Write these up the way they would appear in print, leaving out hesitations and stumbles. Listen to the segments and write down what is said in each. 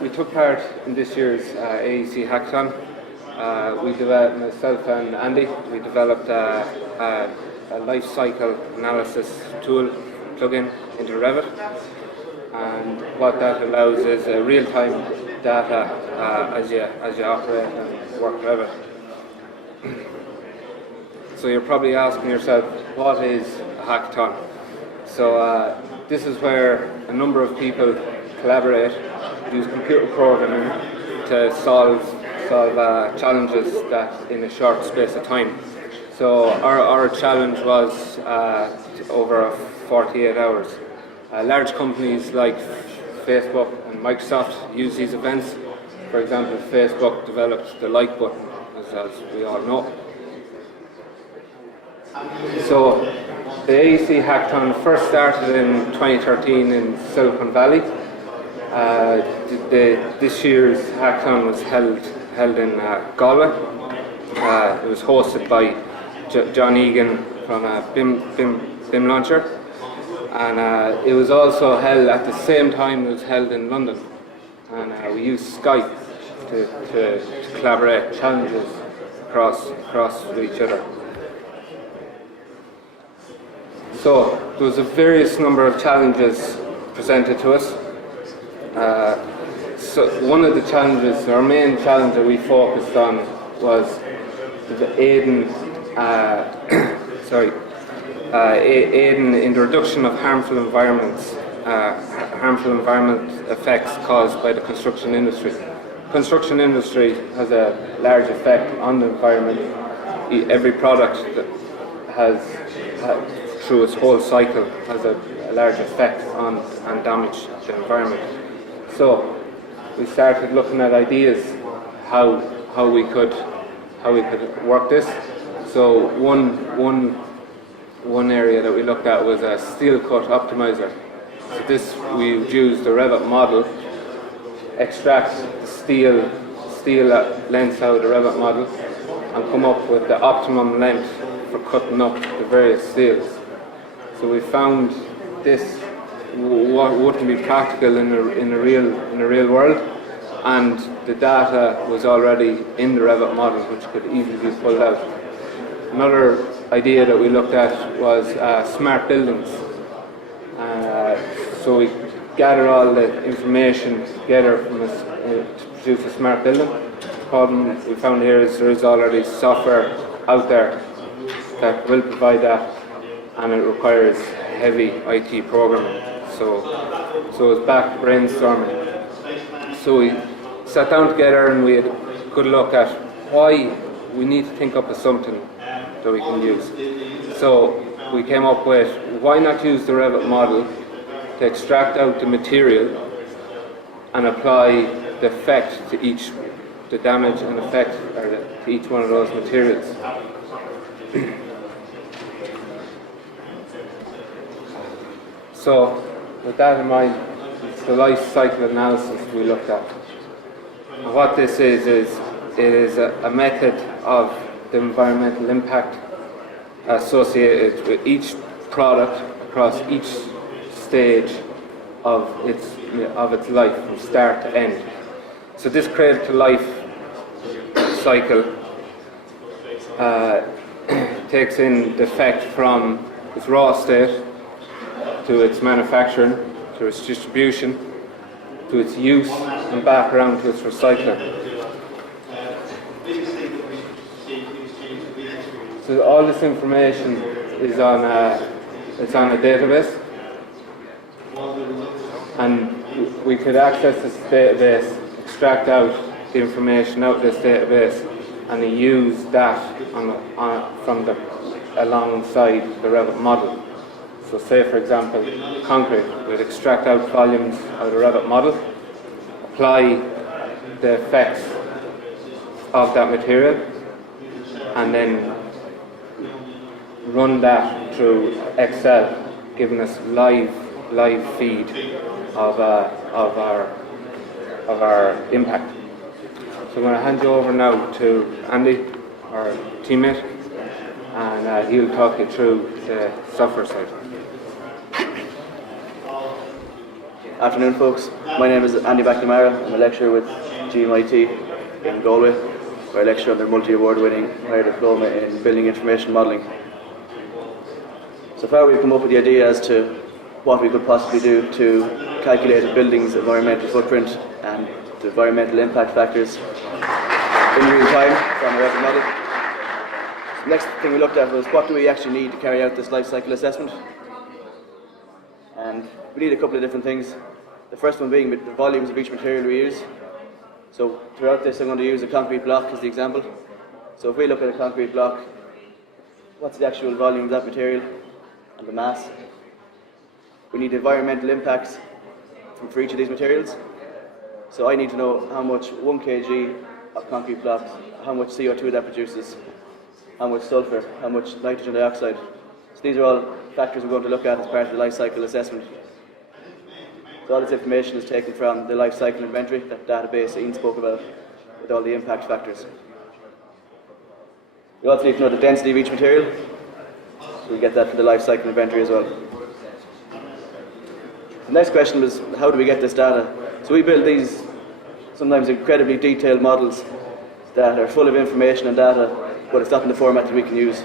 We took part in this year's AEC Hackathon. We developed, myself and Andy, we developed a Lifecycle Analysis tool plugin into Revit. And what that allows is real-time data as you operate and work Revit. So you're probably asking yourself, what is a hackathon? So this is where a number of people collaborate, use computer programming to solve challenges that in a short space of time. So our challenge was over 48 hours. Large companies like Facebook and Microsoft use these events. For example, Facebook developed the like button, as we all know. So the AEC Hackathon first started in 2013 in Silicon Valley. This year's hackathon was held in Galway. It was hosted by John Egan from BIM Launcher, and it was also held at the same time it was held in London. And we used Skype to collaborate challenges across each other. So there was a various number of challenges presented to us. So one of the challenges, our main challenge that we focused on was aiding in the reduction of harmful environment effects caused by the construction industry. Construction industry has a large effect on the environment. Every product that has through its whole cycle has a large effect on and damage the environment. So we started looking at ideas how we could work this. So one area that we looked at was a steel cut optimizer. So this, we would use the Revit model, extract the steel length out of the Revit model, and come up with the optimum length for cutting up the various steels. So we found this wouldn't be practical in the real world, and the data was already in the Revit model, which could easily be pulled out. Another idea that we looked at was smart buildings. So we gather all the information together from to produce a smart building. The problem we found here is there is already software out there that will provide that, and it requires heavy IT programming. So it's back to brainstorming. So we sat down together and we had a good look at why we need to think up of something that we can use. So we came up with, why not use the Revit model to extract out the material and apply the effect to each, the damage and effect to each one of those materials. So with that in mind, it's the life cycle analysis we looked at. And what this is it is a method of the environmental impact associated with each product across each stage of its life from start to end. So this created to life cycle takes in the effect from its raw state to its manufacturing, to its distribution, to its use, and back around to its recycling. So all this information is on a database, and we could access this database, extract out the information out of this database, and use that alongside the Revit model. So say for example, concrete, we'd extract out volumes out of the Revit model, apply the effects of that material, and then run that through Excel, giving us live feed of our impact. So I'm going to hand you over now to Andy, our teammate, and he'll talk you through the software side. Afternoon, folks. My name is Andy McNamara. I'm a lecturer with GMIT in Galway, where I lecture on their multi-award-winning higher diploma in Building Information Modelling. So far we've come up with the idea as to what we could possibly do to calculate a building's environmental footprint and the environmental impact factors in real time from a Revit model. The next thing we looked at was what do we actually need to carry out this life cycle assessment. And we need a couple of different things. The first one being the volumes of each material we use. So throughout this I'm going to use a concrete block as the example. So if we look at a concrete block, what's the actual volume of that material and the mass? We need environmental impacts for each of these materials. So I need to know how much 1 kg of concrete block, how much CO2 that produces, how much sulfur, how much nitrogen dioxide. So these are all factors we're going to look at as part of the life cycle assessment. So all this information is taken from the life cycle inventory, that database Ian spoke about, with all the impact factors. We also need to know the density of each material, so we get that from the life cycle inventory as well. The next question was, how do we get this data? So we build these sometimes incredibly detailed models that are full of information and data, but it's not in the format that we can use.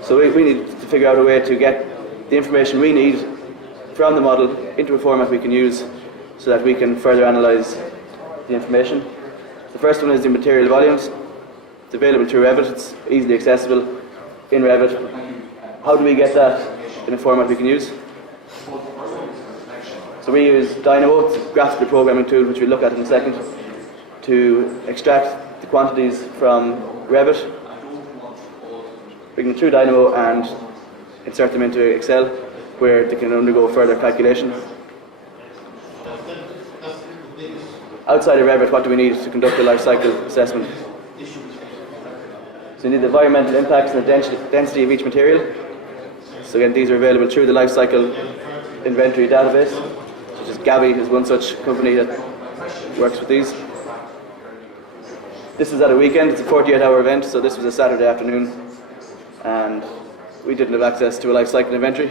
So we need to figure out a way to get the information we need from the model into a format we can use so that we can further analyse the information. The first one is the material volumes. It's available through Revit, it's easily accessible in Revit. How do we get that in a format we can use? So we use Dynamo, it's a graphical programming tool which we'll look at in a second, to extract the quantities from Revit, bring them through Dynamo and insert them into Excel where they can undergo further calculation. Outside of Revit, what do we need to conduct a life cycle assessment? So we need the environmental impacts and the density of each material. So again, these are available through the life cycle inventory database, such as Gabby is one such company that works with these. This is at a weekend, it's a 48-hour event, so this was a Saturday afternoon, and we didn't have access to a life cycle inventory.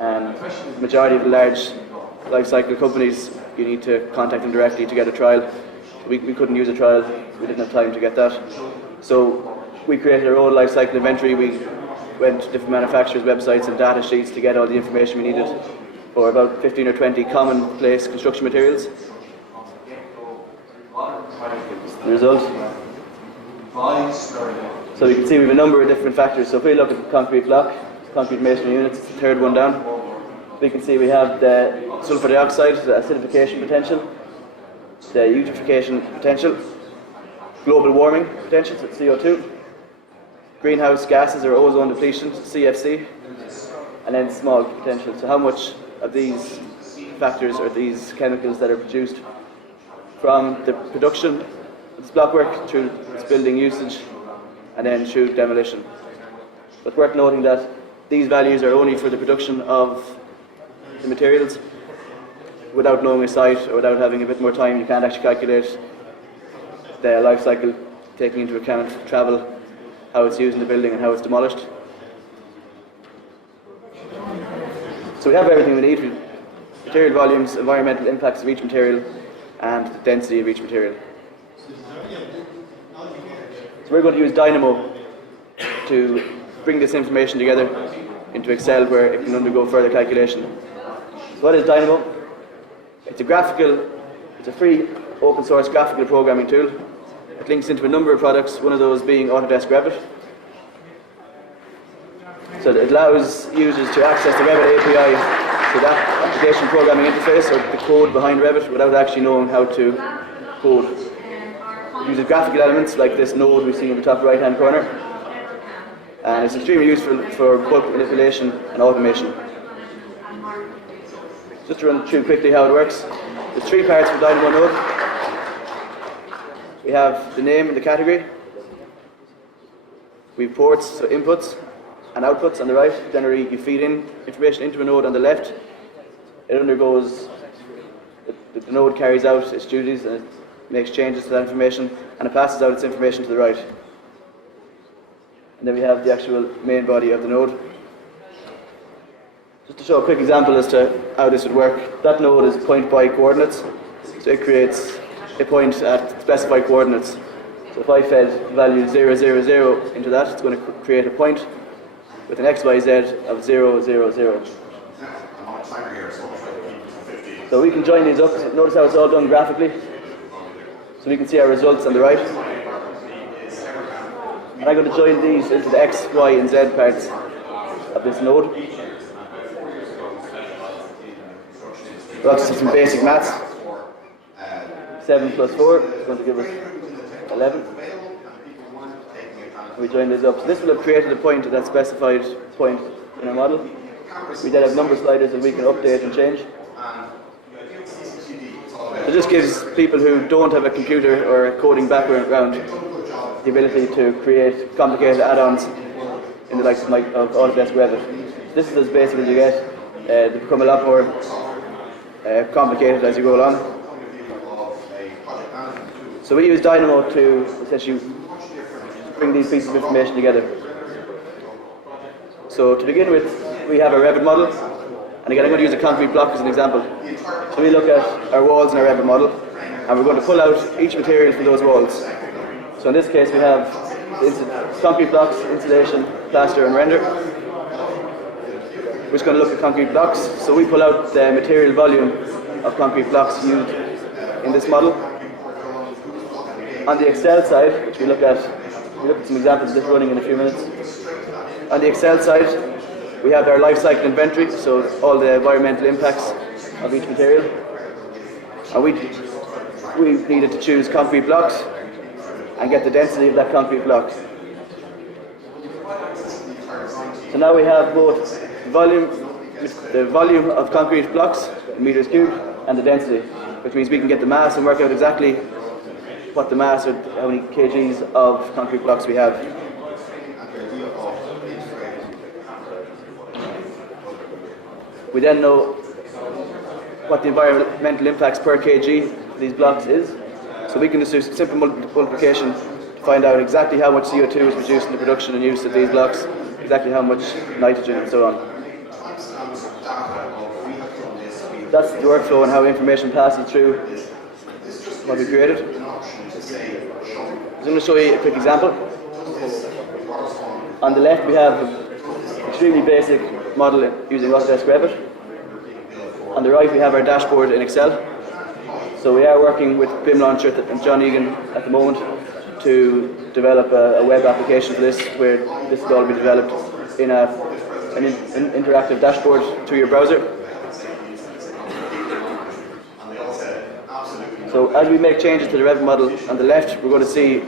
And the majority of the large life cycle companies, you need to contact them directly to get a trial. We couldn't use a trial, we didn't have time to get that. So we created our own life cycle inventory. We went to different manufacturers' websites and data sheets to get all the information we needed for about 15 or 20 commonplace construction materials. The result? So you can see we have a number of different factors. So if we look at the concrete block, concrete masonry units, the third one down, we can see we have the sulfur dioxide, the acidification potential, the eutrophication potential, global warming potential, so CO2, greenhouse gases or ozone depletion, CFC, and then smog potential. So how much of these factors or these chemicals that are produced from the production of this blockwork through its building usage and then through demolition. But worth noting that these values are only for the production of the materials. Without knowing a site or without having a bit more time, you can't actually calculate the life cycle, taking into account travel, how it's used in the building and how it's demolished. So we have everything we need: material volumes, environmental impacts of each material, and the density of each material. So we're going to use Dynamo to bring this information together into Excel where it can undergo further calculation. So what is Dynamo? It's a free open source graphical programming tool. It links into a number of products, one of those being Autodesk Revit. So it allows users to access the Revit API, so that application programming interface, or the code behind Revit, without actually knowing how to code. It uses graphical elements like this node we see in the top right hand corner, and it's extremely useful for bulk manipulation and automation. Just to run through quickly how it works. There's three parts for Dynamo node. We have the name and the category. We have ports, so inputs and outputs on the right. Generally you feed in information into a node on the left. It undergoes, the node carries out its duties and it makes changes to that information, and it passes out its information to the right. And then we have the actual main body of the node. Just to show a quick example as to how this would work, that node is point by coordinates, so it creates a point at specified coordinates. So if I fed value 0, 0, 0 into that, it's going to create a point with an x, y, z of 0, 0, 0. So we can join these up. Notice how it's all done graphically. So we can see our results on the right. And I'm going to join these into the x, y, and z parts of this node. We'll have to see some basic maths. 7 plus 4 is going to give us 11. We join these up. So this will have created a point at that specified point in our model. We then have number sliders that we can update and change. So this gives people who don't have a computer or a coding background the ability to create complicated add-ons in the likes of Autodesk Revit. This is as basic as you get. They become a lot more complicated as you go along. So we use Dynamo to essentially bring these pieces of information together. So to begin with, we have a Revit model, and again I'm going to use a concrete block as an example. So we look at our walls in our Revit model, and we're going to pull out each material for those walls. So in this case we have the concrete blocks, insulation, plaster and render. We're just going to look at concrete blocks. So we pull out the material volume of concrete blocks used in this model. On the Excel side, which we look at some examples of this running in a few minutes. On the Excel side, we have our life cycle inventory, so all the environmental impacts of each material. And we needed to choose concrete blocks and get the density of that concrete block. So now we have both the volume of concrete blocks, meters cubed, and the density, which means we can get the mass and work out exactly what the mass or how many kgs of concrete blocks we have. We then know what the environmental impacts per kg of these blocks is. So we can just do simple multiplication to find out exactly how much CO2 is produced in the production and use of these blocks, exactly how much nitrogen and so on. That's the workflow and how information passes through what we created. I'm going to show you a quick example. On the left we have an extremely basic model using Autodesk Revit. On the right we have our dashboard in Excel. So we are working with BIM Launcher and John Egan at the moment to develop a web application for this, where this will all be developed in an interactive dashboard through your browser. So as we make changes to the Revit model on the left, we're going to see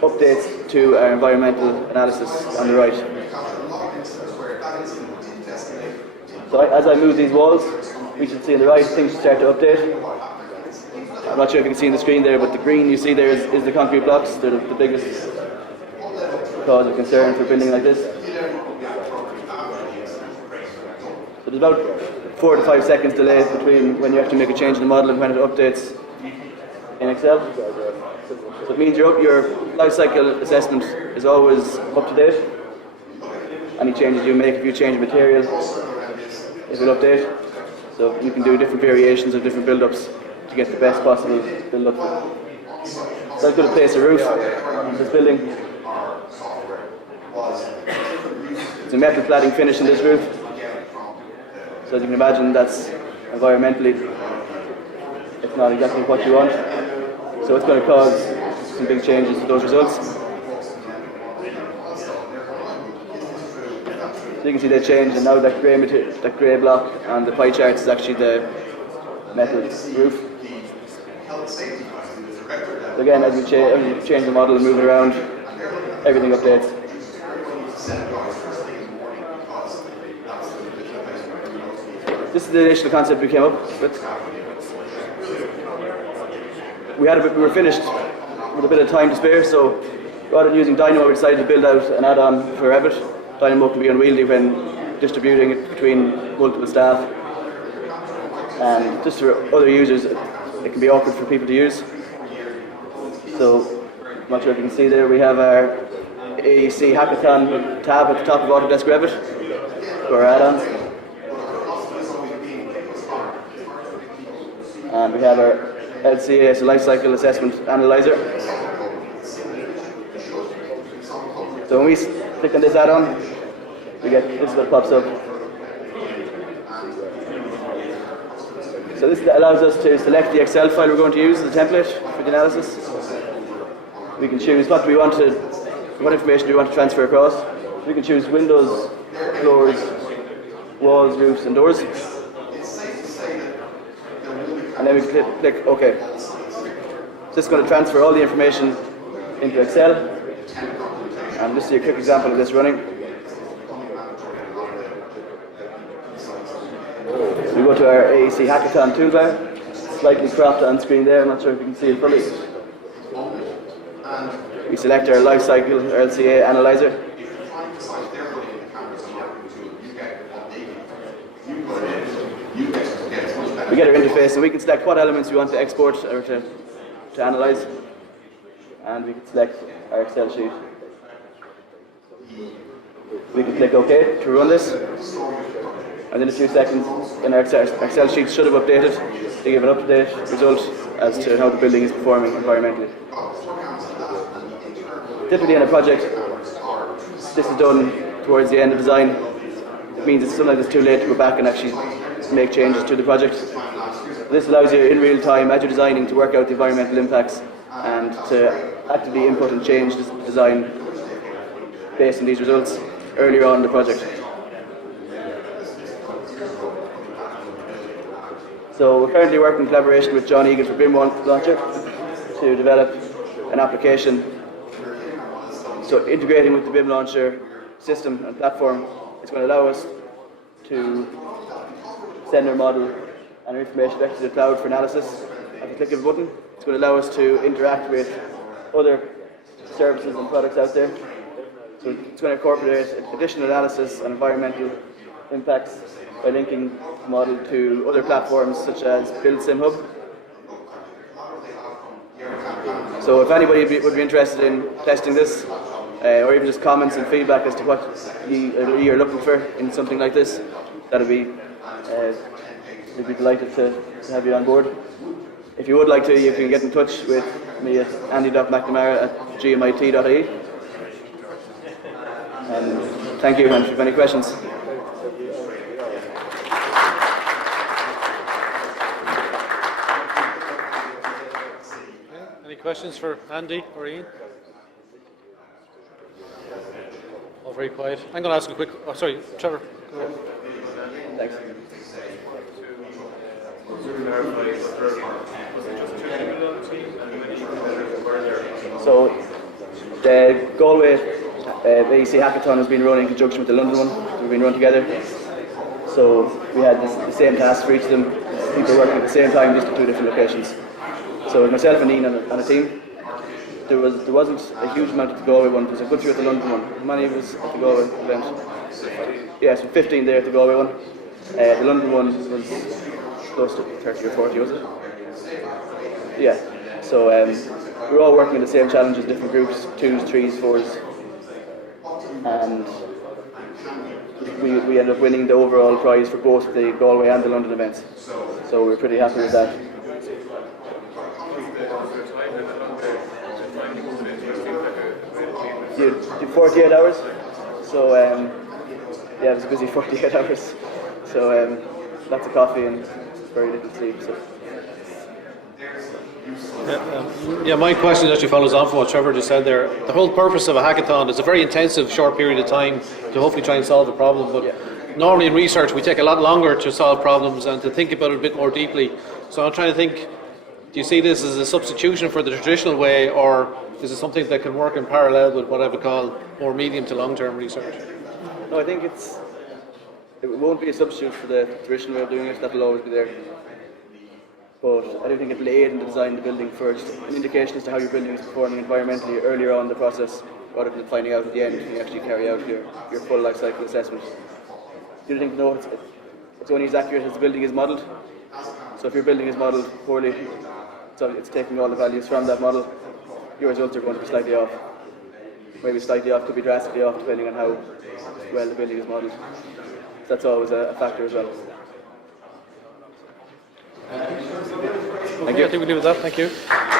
updates to our environmental analysis on the right. So as I move these walls, we should see on the right things start to update. I'm not sure if you can see on the screen there, but the green you see there is the concrete blocks. They're the biggest cause of concern for building like this. So there's about 4 to 5 seconds delay between when you actually make a change in the model and when it updates in Excel. So it means your life cycle assessment is always up to date. Any changes you make, if you change material, it will update. So you can do different variations of different build-ups to get the best possible build-up. So I'm going to place a roof on this building. It's a metal cladding finish in this roof. So as you can imagine, that's environmentally, it's not exactly what you want. So it's going to cause some big changes to those results. So you can see they changed, and now that grey block on the pie charts is actually the metal roof. So again, as you change the model and move it around, everything updates. This is the initial concept we came up with. We were finished with a bit of time to spare, so rather than using Dynamo, we decided to build out an add-on for Revit. Dynamo can be unwieldy when distributing it between multiple staff, and just for other users, it can be awkward for people to use. So, I'm not sure if you can see there, we have our AEC Hackathon tab at the top of Autodesk Revit for our add-ons. And we have our LCA, so Lifecycle Assessment Analyzer. So when we click on this add-on, we get this is what pops up. So this allows us to select the Excel file we're going to use as a template for the analysis. We can choose what information do we want to transfer across. We can choose windows, floors, walls, roofs, and doors. And then we click OK. So this is going to transfer all the information into Excel. And just see a quick example of this running. We go to our AEC Hackathon toolbar, slightly cropped on screen there, I'm not sure if you can see it fully. We select our Lifecycle LCA Analyzer. We get our interface and we can select what elements we want to export or to analyze. And we can select our Excel sheet. We can click OK to run this. And in a few seconds, then our Excel sheet should have updated to give an up-to-date result as to how the building is performing environmentally. Typically in a project, this is done towards the end of design. It means it's sometimes it's too late to go back and actually make changes to the project. This allows you in real time, as you're designing, to work out the environmental impacts and to actively input and change the design based on these results earlier on in the project. So we're currently working in collaboration with John Egan for BIM Launcher to develop an application. So integrating with the BIM Launcher system and platform, it's going to allow us to send our model and our information back to the cloud for analysis at the click of a button. It's going to allow us to interact with other services and products out there. So it's going to incorporate additional analysis and environmental impacts by linking the model to other platforms such as Build Sim Hub. So if anybody would be interested in testing this, or even just comments and feedback as to what you're looking for in something like this, that'd be, we'd be delighted to have you on board. If you would like to, you can get in touch with me at andy.mcnamara@gmit.ie. And thank you, and if you have any questions. Any questions for Andy or Ian? All very quiet. I'm going to ask a quick. Oh, sorry, Trevor. Go ahead. Thanks. So the Galway AEC Hackathon has been run in conjunction with the London one. We've been run together. So we had the same task for each of them. People working at the same time, just in two different locations. So it was myself and Ian on a team. There wasn't a huge amount at the Galway one. There was a good few at the London one. How many of us at the Galway event? Yeah, so 15 there at the Galway one. The London one was close to 30 or 40, was it? Yeah. So we were all working on the same challenges, different groups, 2s, 3s, 4s, and we ended up winning the overall prize for both the Galway and the London events. So we were pretty happy with that. You do 48 hours, so yeah, it was a busy 48 hours. So lots of coffee and very little sleep. So. Yeah, my question actually follows on from what Trevor just said there. The whole purpose of a hackathon is a very intensive, short period of time to hopefully try and solve a problem. But normally in research, we take a lot longer to solve problems and to think about it a bit more deeply. So I'm trying to think, do you see this as a substitution for the traditional way, or is it something that can work in parallel with what I would call more medium to long-term research? No, I think it won't be a substitute for the traditional way of doing it. That'll always be there. But I do think it'll aid in the design of the building first, an indication as to how your building is performing environmentally earlier on in the process, rather than finding out at the end when you actually carry out your full life cycle assessment. The other thing to know, it's only as accurate as the building is modelled. So if your building is modelled poorly, so it's taking all the values from that model, your results are going to be slightly off. Maybe slightly off, could be drastically off, depending on how well the building is modelled. So that's always a factor as well. Okay, I think we'll leave it at that. Thank you.